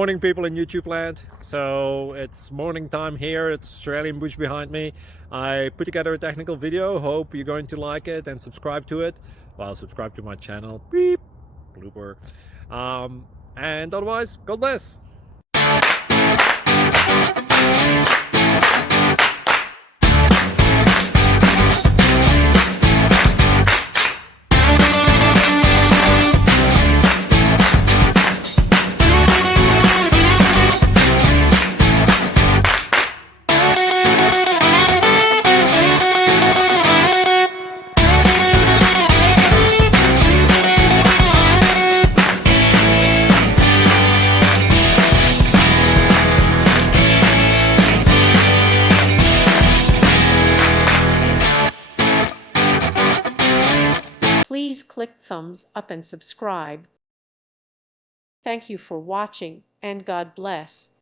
Morning, people in YouTube land. So it's morning time here. It's Australian bush behind me. I put together a technical video. Hope you're going to like it and subscribe to it. Well, subscribe to my channel. Beep. Blooper. And otherwise, God bless. Please click thumbs up and subscribe. Thank you for watching, and God bless.